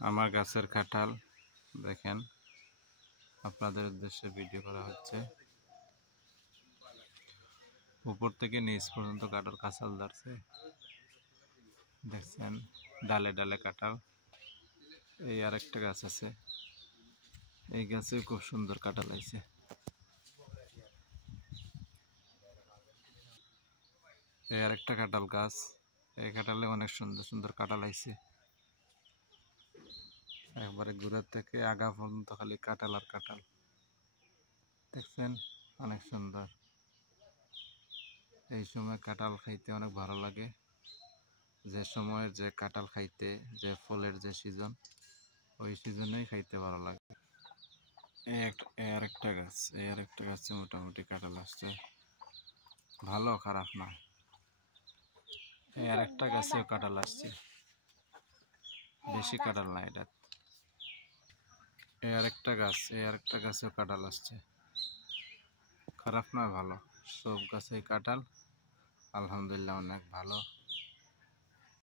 আমার গাছের কাঁঠাল দেখেন, আপনাদের উদ্দেশ্যে ভিডিও করা হচ্ছে। উপর থেকে নিচ পর্যন্ত কাঁঠাল ধরছে, দেখছেন, ডালে ডালে কাঁঠাল। এই আরেকটা গাছ আছে, এই গাছে খুব সুন্দর কাঁঠাল আছে। এই আরেকটা কাঁঠাল গাছ, এই কাঁঠালে অনেক সুন্দর সুন্দর কাঁঠাল আছে। একবারে গোড়ার থেকে আগা পর্যন্ত খালি কাঁঠাল আর কাঁঠাল, দেখছেন, অনেক সুন্দর। এই সময় কাঁঠাল খাইতে অনেক ভালো লাগে। যে সময়ের যে কাঁঠাল খাইতে, যে ফলের যে সিজন, ওই সিজনেই খাইতে ভালো লাগে। এই আরেকটা গাছে মোটামুটি কাঁঠাল আসছে, ভালো খারাপ না। এই আরেকটা গাছেও কাঁঠাল আসছে, বেশি কাঁঠাল না এটা। এই আরেকটা গাছেও কাঁঠাল আসছে, খারাপ না, ভালো। সব গাছেই কাঁঠাল, আলহামদুলিল্লাহ অনেক ভালো।